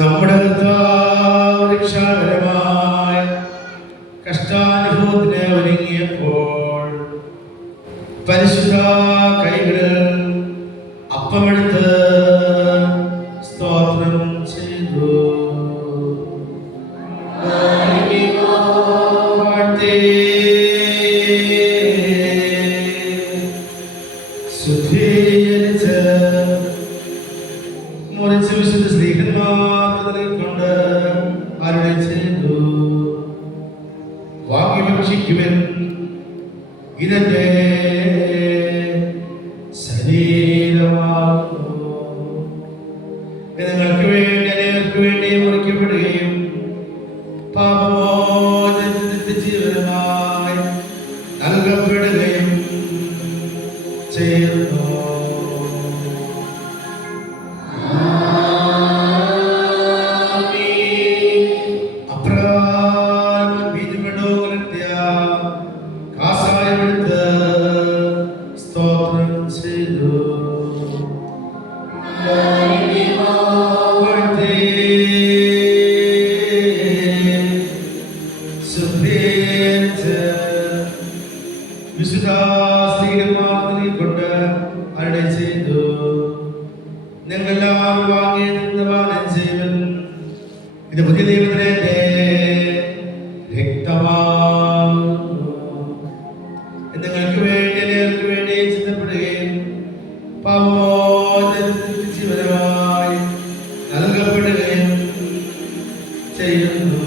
നമ്മുടെ രക്ഷാകരമായ കഷ്ടാനുഭവത്തിന് ഒരുങ്ങിയപ്പോൾ പരിശുദ്ധ കൈകളിൽ അപ്പമെടുത്ത് സ്തോത്രം ചെയ്തു. ശുദ്ധീകരിച്ച് മുറിച്ച് വിശുദ്ധ സ്ത്രീകന്മാരെ കൊണ്ട് അരുളി ചെയ്തു. വാങ്ങി ഭക്ഷിക്കുവൻ, ഇതെന്റെ ശരീരമാകുന്നു. നിങ്ങൾക്ക് വേണ്ടി അനേകർക്ക് വേണ്ടി മുറിക്കപ്പെടുകയും പാപമോചനത്തിന് ജീവനമായി നൽകപ്പെടുകയും ചെയ്യുന്നു. വിശുദ്ധ സ്ത്രീകന്മാരെ കൊണ്ട് അരുളി ചെയ്തു. നിങ്ങളെല്ലാവരും വാങ്ങി നിന്ന് പാനം ചെയ്യുവൻ. ഇത് പുതിയ നിയമത്തിലെ രക്തമാകുന്നു. നിങ്ങൾക്ക് വേണ്ടി അനേകർക്ക് വേണ്ടി ചിന്തപ്പെടുകയും പാപമോചനത്തിന് ജീവനമായി നൽകപ്പെടുകയും ചെയ്യുന്നു.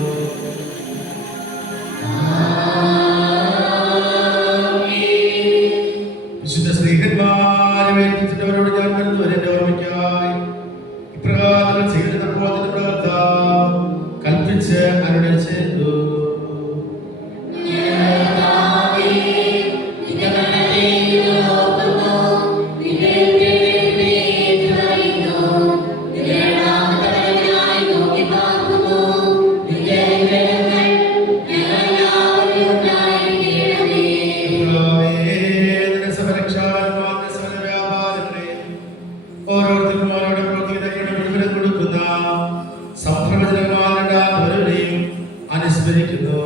വിശുദ്ധ സ്ത്രീകന്മാരെ വേൽപ്പിച്ചിട്ടവരോട് ഞാൻ വരുന്നവരെ എന്റെ ഓർമ്മയ്ക്കായി ഇപ്രകാരം ചെയ്തപ്പോൾ കൽപ്പിച്ച് അരുളി ചെയ്തു. ഓരോരുത്തർക്കും അവരുടെ പ്രവൃത്തിയുടെ പ്രതിഫലം കൊടുക്കുന്ന സംഭ്രമജനമാരുടെയും അനുസ്മരിക്കുന്നു.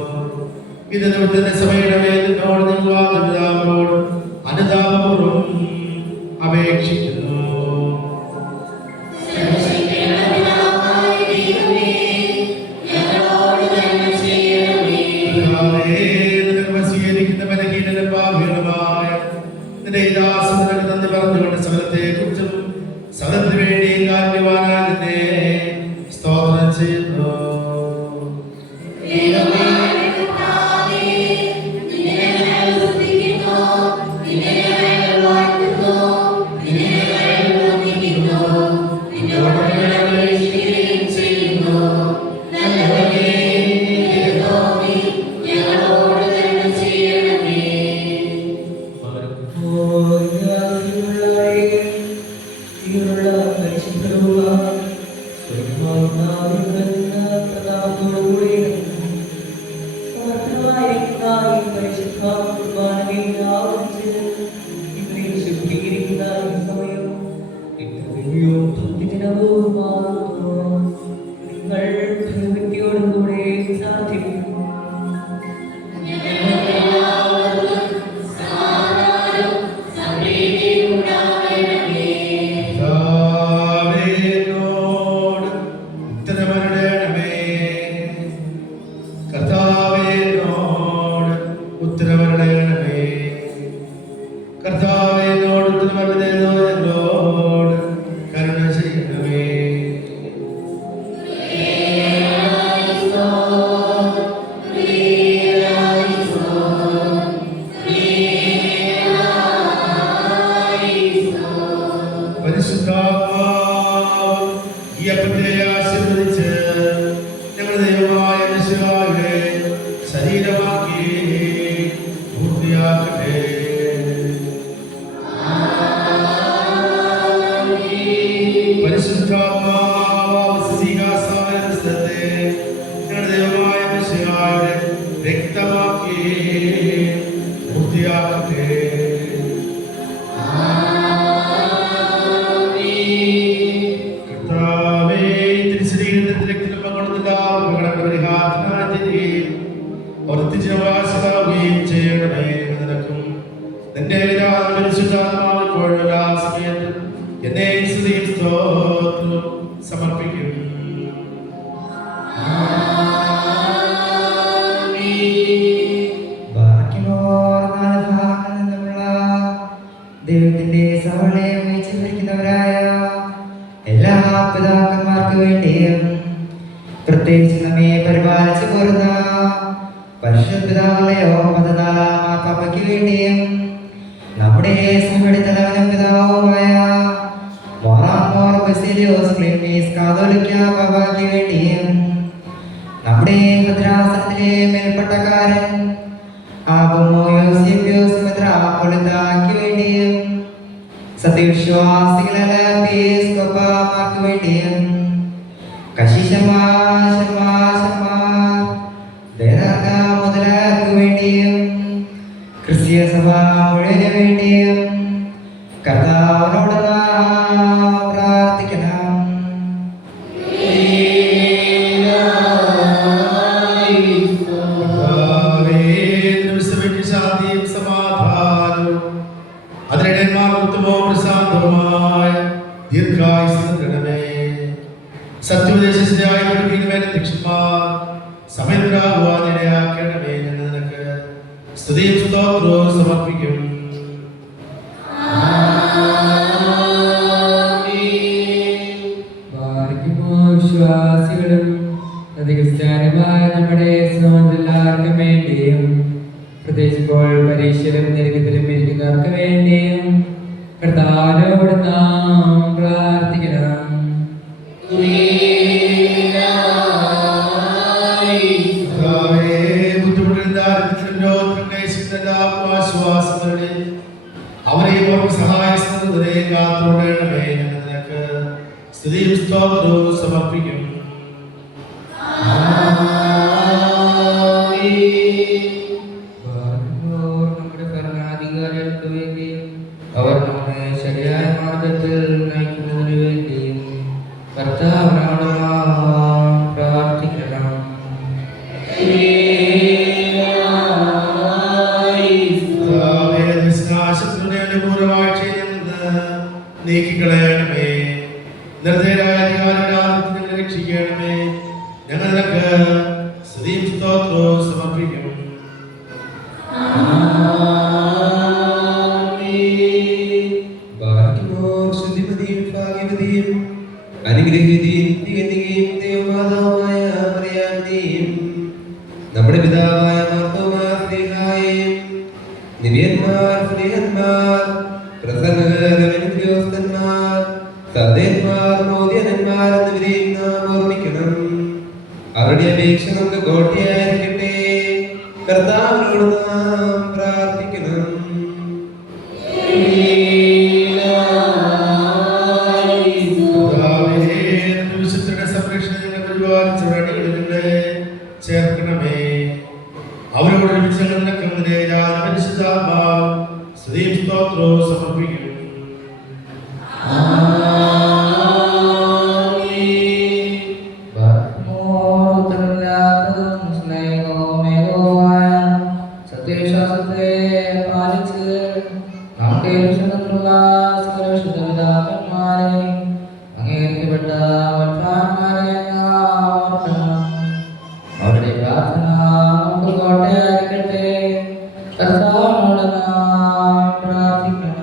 ഇത് നിമിത്തത്തിന്റെ സഭയുടെ മേലിനോട് നിങ്ങളോട് അനുതാപപൂർവം അപേക്ഷിക്കുന്നു. സ്വീകരിക്കുന്ന ബലഹീനനും പാപികളുമായ നിന്റെ ഈ ദാസനക്ക് നന്ദി പറഞ്ഞുകൊണ്ട് സകലത്തെ കുറിച്ചും സകലത്തിന് വേണ്ടി കാരണവാനായ നിന്നെ സ്തോത്രം ചെയ്യുന്നു. ും ദൈവത്തിന്റെ സഹോദയം വഹിച്ചിരിക്കുന്നവരായ എല്ലാ പിതാക്കന്മാർക്ക് വേണ്ടിയും പ്രത്യേകിച്ച് നമ്മെ പരിപാലിച്ചു പോരുന്ന പരിശുദ്ധിതാവിലെയോ 14 മാർപ്പാപ്പയ്ക്ക് വേണ്ടിയും നമ്മുടെ സഭയുടെ തലവനും പിതാവുമായ മോറാമോർ ബസിലിയോസ് ക്ലീമീസ് കാതോലിക്ക ബാബയ്ക്ക് വേണ്ടിയും നമ്മുടെ ഭദ്രാസനത്തിലെ മേൽപ്പട്ടക്കാരൻ മെത്രാപ്പൊലീത്തായ്ക്ക് വേണ്ടിയും സത്യവിശ്വാസികളായ എപ്പിസ്കോപ്പമാർക്ക് വേണ്ടിയും മുതലാർക്ക് വേണ്ടിയും ക്രിസ്തീയ സഭ മുഴുവന് വേണ്ടിയും കർത്താവിനോട് പ്രാർത്ഥിക്കണം. സത്യോപദേശിയായി സമയത്തിനാകണമേ എന്ന് നിനക്ക് സ്തുതിയും സ്തോത്രവും സമർപ്പിക്കും. വിശ്വാസികളും ക്രിസ്ത്യാനികളായ നമ്മുടെ എല്ലാവർക്കും വേണ്ടിയും പ്രത്യേകിച്ചപ്പോൾ പരീക്ഷയിലും ദരിദ്രത്തിലും ഇരിക്കുന്നവർക്ക് വേണ്ടിയും കർത്താവിനോട് നാം പ്രാർത്ഥിക്കണം. അവരെ സഹായിക്കുന്നതിനെ കാത്തോടണമേ എന്ന് നിനക്ക് സ്തുതിയും സ്തോത്രവും സമർപ്പിക്കും. നമ്മുടെ ഭരണാധികാരികൾക്ക് വേണ്ടിയും അവർ നമ്മെ ശരിയായ മാർഗത്തിൽ നയിക്കുന്നതിന് വേണ്ടിയും കർത്താവിനോട് പ്രാർത്ഥിക്കണം. നീക്കിക്കളയണമേ. നിർദ്ദയരായ അധികാരികളെ രക്ഷിക്കണമേ. ഞങ്ങൾ നിനക്ക് സ്തുതിയും സ്തോത്രവും സമർപ്പിക്കും. നമ്മുടെ പിതാവായ മാർത്തോമാ സ്ലീഹായെയും ദിവ്യന്മാർ സ്നേഹന്മാർ, പ്രസംഗകർ, ഉദ്യോഗസ്ഥന്മാർ, സദയന്മാർ, മോദ്യനന്മാർ എന്നിവരെയും നാം ഓർമ്മിക്കണം. അവരുടെ അപേക്ഷ നമുക്ക് കോട്ടയായിരിക്കട്ടെ. കർത്താവിനോട് നാം പ്രാർത്ഥിക്കണം. സംരക്ഷണ പരിപാലിച്ചവരുടെ ചേർക്കണമേ. അവരോട് സ്തുതിയും സ്തോത്രവും സമർപ്പിക്കും. സത്യവിശ്വാസത്തെ പാലിച്ച് നമ്മുടെ രക്ഷകർത്താവായ സകലവിശുദ്ധപിതാക്കന്മാരെ അംഗീകരിക്കപ്പെട്ട വത്സാന്മാരെ നാം ഓർക്കണം. അവരുടെ പ്രാർത്ഥന നമുക്ക് കോട്ടയായിരിക്കട്ടെ. കർത്താവിനോട് നാം പ്രാർത്ഥിക്കണം.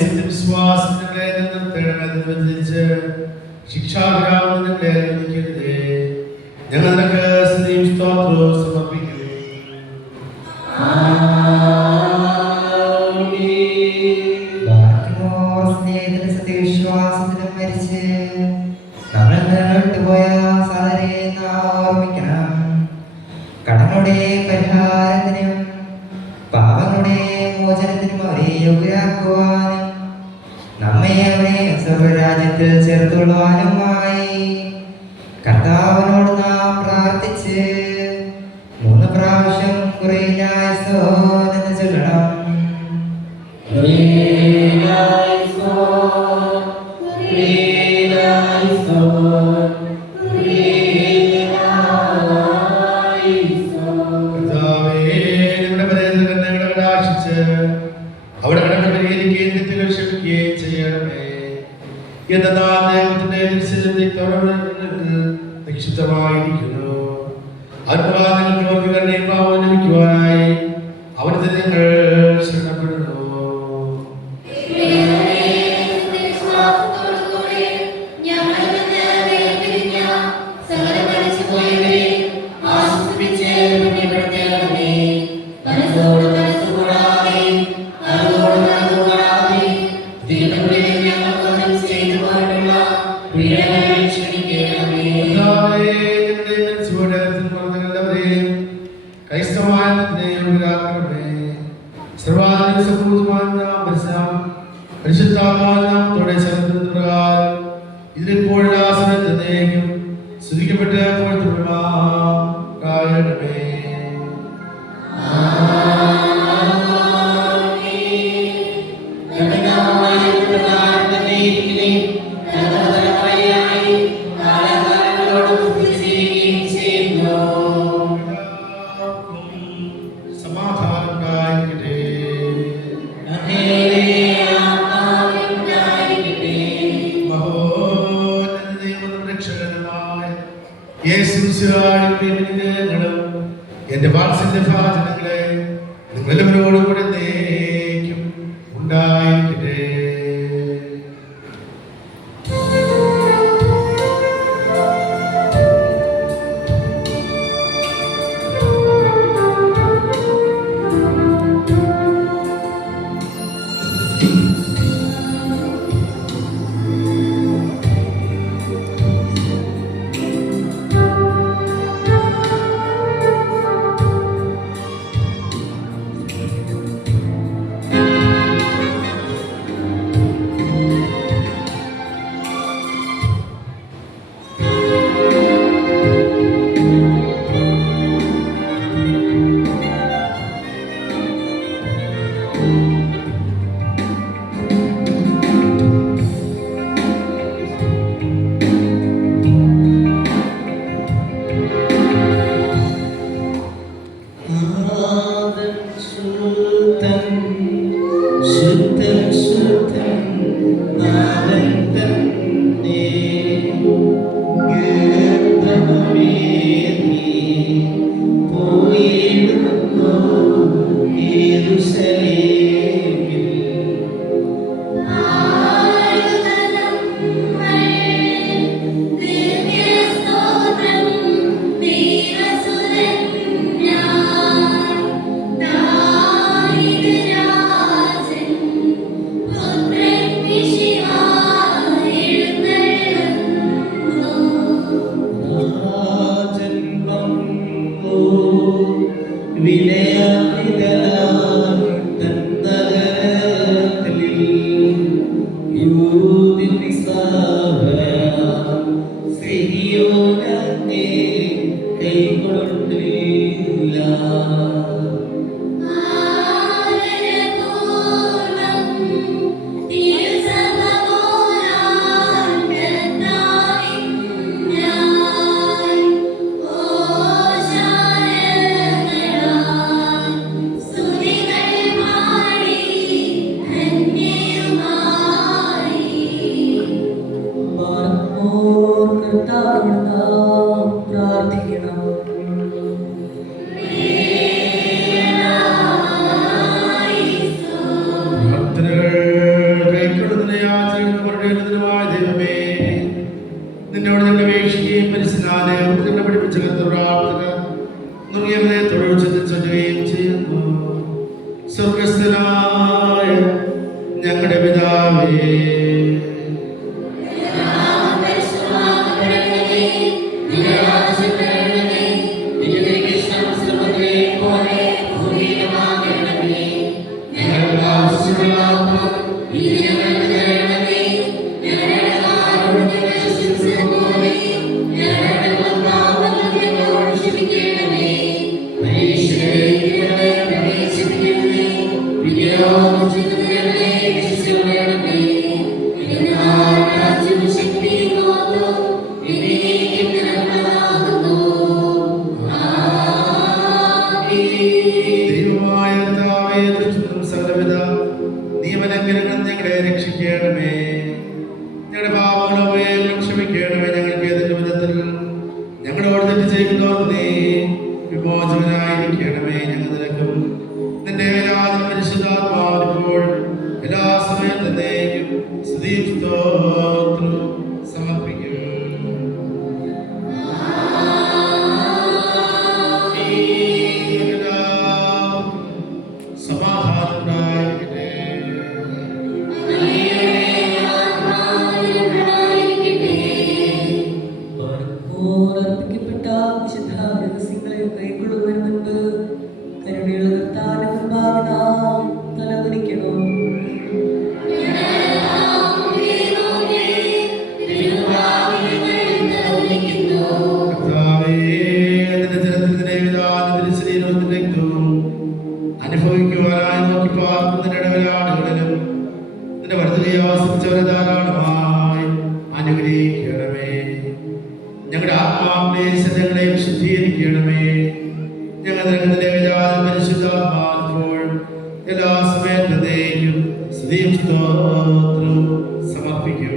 സത്യവിശ്വാസങ്ങളെ നിർത്തണമെന്നതിനനുസരിച്ച് ശിക്ഷാഗ്രാമങ്ങളെ അനുവദിക്കരുതേ. ഞങ്ങൾ നിനക്ക് സ്തുതിയും സ്തോത്രവും സമർപ്പിക്കുന്നു. സ്നേഹത്തിന് സത്യവിശ്വാസത്തിനും മരിച്ച് നമ്മൾ വിട്ടുപോയ സാധനെ നാം ഓർമ്മിക്കണം. കടങ്ങളുടെ പരിഹാരത്തിനും പാപങ്ങളുടെ മോചനത്തിനും അവരെ യോഗ്യരാക്കുവാനും നമ്മെ അവരെ സ്വർഗരാജ്യത്തിൽ ചേർത്തുകൊള്ളുവാനുമായി കർത്താവിനോട് നാം പ്രാർത്ഥിച്ച് 3 പ്രാവശ്യം കുറിയിലായിസോൻ എന്ന് ചൊല്ലണം. അവിടെ കടന്നു പരിഹരിക്കുകയും തെറ്റുകൾ ക്ഷമിക്കുകയും ചെയ്യണമേ. എന്നാൽ ദൈവത്തിന്റെ നിക്ഷിപ്തമായിരിക്കുന്നു. നിങ്ങൾക്ക് അവർക്ക് പാവം ലഭിക്കുവാനായി അവിടുത്തെ ഞങ്ങൾ ശരണപ്പെടുന്നു. എന്റെ വാത്സല്യ ഭാജനങ്ങളെ നിങ്ങളെല്ലാവരോടും കൂടെ എന്നേക്കും ഉണ്ടായിരിക്കട്ടെ. നിന്നോട് ഞങ്ങൾ അപേക്ഷിക്കുകയും പരിശുദ്ധാലയം പഠിപ്പിച്ച പ്രാർത്ഥന നുറിയവരെ തൊഴിൽ ചൊല്ലുകയും ചെയ്യുന്നു. സ്വർഗസ്ഥനായ ഞങ്ങളുടെ പിതാവേ, ദൈവമായ കർത്താവേ, ദുഷ്ടനും സകലവിധ നിയമലംഘനങ്ങളും ഞങ്ങളെ രക്ഷിക്കണമേ. ഞങ്ങളുടെ പാപങ്ങളെല്ലാം ക്ഷമിക്കണമേ. ഞങ്ങൾക്ക് ഏതെങ്കിലും വിധത്തിൽ ഞങ്ങളോട് തെറ്റ് ചെയ്യുന്നവർക്ക് നീ വിമോചകനായിരിക്കണമേ. ഞങ്ങൾ നിനക്കും നിന്റെ പരിശുദ്ധാത്മാവിപ്പോൾ എല്ലാ സമയത്തേക്കും സ്തുതിയും സ്തോത്രവും സമർപ്പിക്കും. അനുഭവിക്കുവാനായി നോക്കി പാർക്കുന്നതിനിടയിലെ ആളുകളിലും നിന്റെ വർദ്ധനയെ ആശ്രയിച്ചവരെ ധാരാളമായി അനുഗ്രഹിക്കണമേ. ഞങ്ങളുടെ ആത്മാക്ലേശങ്ങളെയും ശുദ്ധീകരിക്കണമേ. ഞങ്ങൾ നിന്റെ വിചാരം പരിശുദ്ധാത്മാപ്പോൾ എല്ലാ സമയത്തേക്കും സ്തുതിയും സ്തോത്രവും സമർപ്പിക്കും.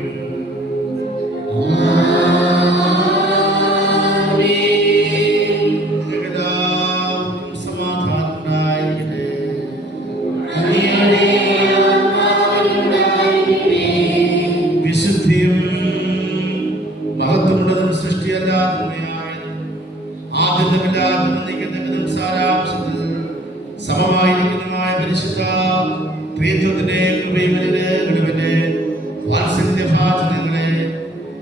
വിശുദ്ധിയും മഹത്വമുള്ളതും സൃഷ്ടിയല്ലാത്തതും ആദ്യമില്ലാത്തതും സാരാംശത്തിൽ സമമായിരിക്കുന്നതുമായ പരിശുദ്ധ ത്രിത്വത്തിന്റെ കൃപയുടെ വാത്സല്യഭാചനങ്ങളെ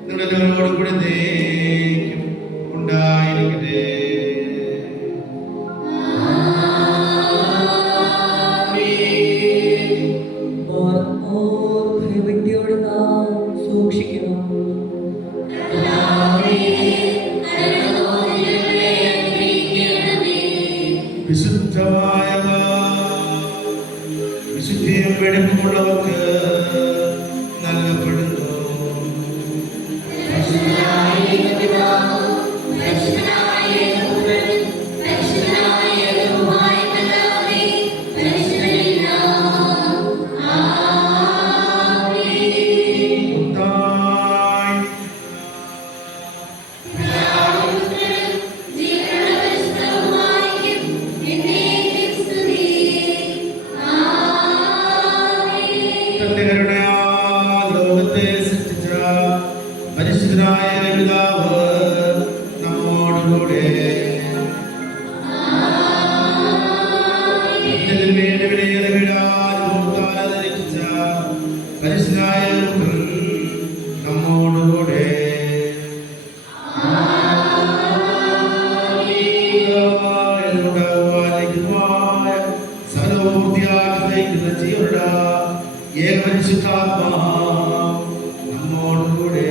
നിങ്ങളെല്ലാവരോടും കൂടെ എന്നേക്കും ഉണ്ടായിരിക്കട്ടെ. വിശുദ്ധമായ വിശുദ്ധിയും വെടിപ്പുള്ളവർക്ക് നൽകപ്പെടുന്നു. നയിക്കുന്ന ജീവനുള്ള ഏകപരിശുദ്ധാത്മാ നമ്മോടുകൂടെ.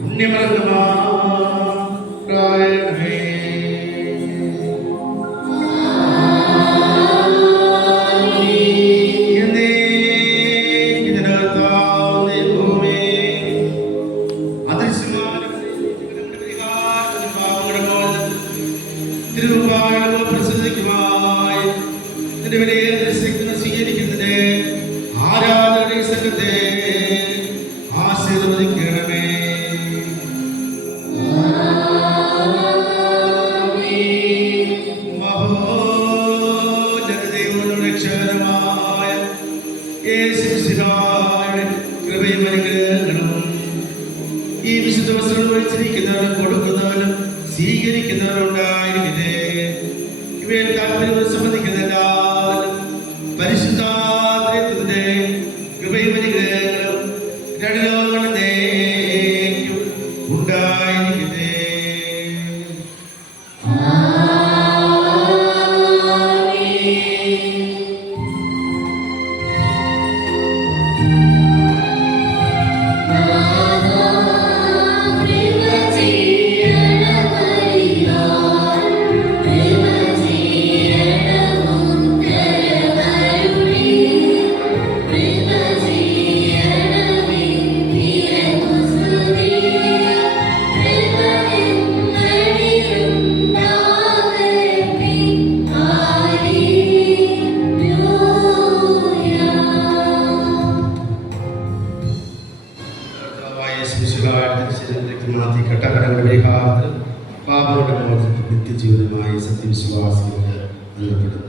പുണ്യമർഗമാ സഹായവും പ്രസിദ്ധിക്കുമായി നിന്റെ വിലയേറിയ സ്വീകരിക്കുന്നതിന് ആരാധന സംഘത്തെ ആശീർവദിക്കണമേ. മഹോന്നതദൈവവും രക്ഷകനുമായ യേശുമിശിഹായുടെ കൃപയും അനുഗ്രഹങ്ങളും ഈ വിശുദ്ധ വസ്ത്രം വഹിച്ചിരിക്കുന്നവരും കൊടുക്കുന്നവരും സ്വീകരിക്കുന്നവരും ഉണ്ടായിരിക്കട്ടെ. ഇവയിൽ താല്പര്യം സംബന്ധിക്കുന്ന എല്ലാവരും പരിശുദ്ധാത്മത്തിന്റെ കൃപയും അനുഗ്രഹങ്ങളും രണ്ടോന്നേക്കും ഉണ്ടായിരിക്കട്ടെ. കട്ടകടങ്ങളുടെ പരിഹാരത്തിൽ പാപങ്ങളുടെ മോചനത്തിൽ നിത്യജീവനമായി സത്യവിശ്വാസികൾക്ക് നൽകപ്പെടുന്നു.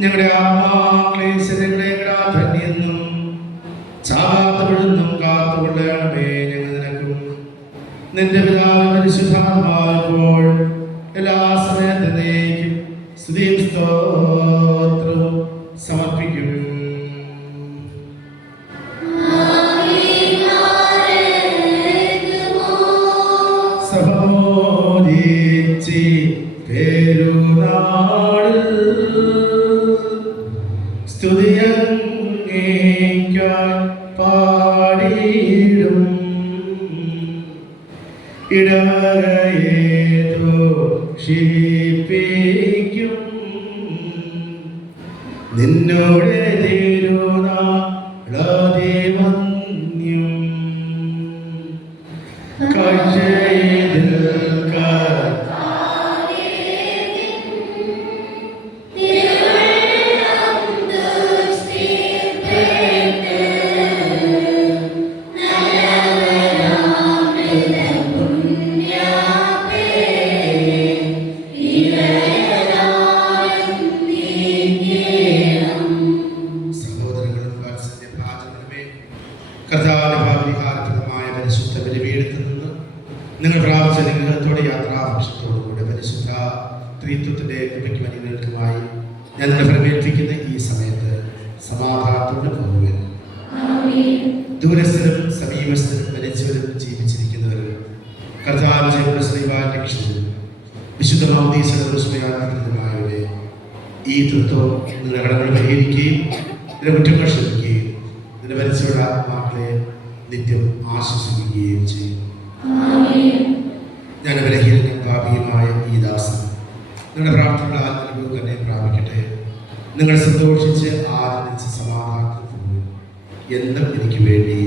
ഞങ്ങളുടെ ആത്മാക്കളെ ശരീരങ്ങളെ ധന്യെന്നും ചാകാത്തപ്പെടുന്നും കാത്തുകൊള്ളണമേ. ഞങ്ങൾ നിനക്കും നിന്റെ പിതാവ് പരിശുദ്ധാത്മാവപ്പോൾ എല്ലാ സമയത്തേക്കും സ്തുതിയും സ്തോത്രവും സമർപ്പിക്കും. സഹോദരിച്ചി പെരുനാൾ സ്തുതിയങ്ങേയ്ക്കായി പാടിയിടും ഇടവകയേതോ ക്ഷിപ്പിക്കും നിന്നോട് തിരുനാളതിമന്യം കാഴ്ചയിൽ ആനന്ദത്തോടെ യാത്രാഭക്ഷണത്തോടുകൂടെ പരിശുദ്ധ ത്രിത്വത്തിന്റെ കൃപയ്ക്കും അനുഗ്രഹങ്ങൾക്കുമായി ഞാൻ നിങ്ങളെ പ്രവേശിക്കുന്ന ഈ സമയത്ത് സമാധാനത്തോടെ പോകുവാൻ ദൂരസ്ഥരും സമീപസ്ഥരും മരിച്ചവരും ജീവിച്ചിരിക്കുന്നവരും കർത്താവിന്റെ ശ്രീവാന്റെ രക്ഷിതരും വിശുദ്ധ മാമോദീസയുടെ ഈ തൃത്വം നിങ്ങളുടെ കടങ്ങൾ പരിഹരിക്കുകയും നിന്റെ കുറ്റങ്ങൾ ക്ഷമിക്കുകയും നിന്റെ മരിച്ചവരുടെ ആത്മാക്കളെ നിത്യം ആശ്വസിപ്പിക്കുകയും ചെയ്യും. ഞാൻ ബലഹീനനും പാപിയുമായ ഈ ദാസൻ നിങ്ങളുടെ പ്രാർത്ഥനകളാൽ അനുഭവം തന്നെ പ്രാപിക്കട്ടെ. നിങ്ങൾ സന്തോഷിച്ച് ആനന്ദിച്ച് സമാധാനത്തിൽ പോകും എന്നും എനിക്ക് വേണ്ടി